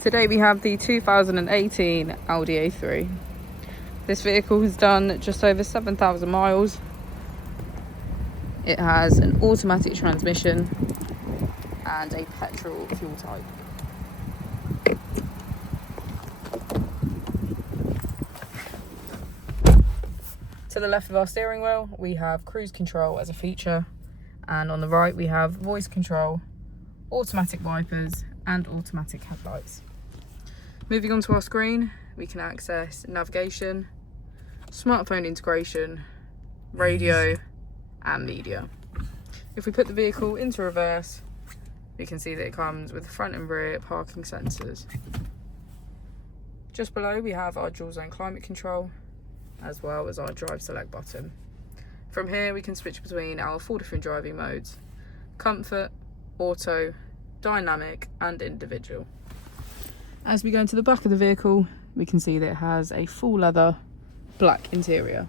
Today we have the 2018 Audi A3. This vehicle has done just over 7,000 miles. It has an automatic transmission and a petrol fuel type. To the left of our steering wheel we have cruise control as a feature, and on the right we have voice control, automatic wipers and automatic headlights. Moving on to our screen, we can access navigation, smartphone integration, radio and media. If we put the vehicle into reverse, we can see that it comes with front and rear parking sensors. Just below we have our dual zone climate control, as well as our drive select button. From here we can switch between our 4 different driving modes: comfort, auto, dynamic and individual. As we go into the back of the vehicle, we can see that it has a full leather black interior.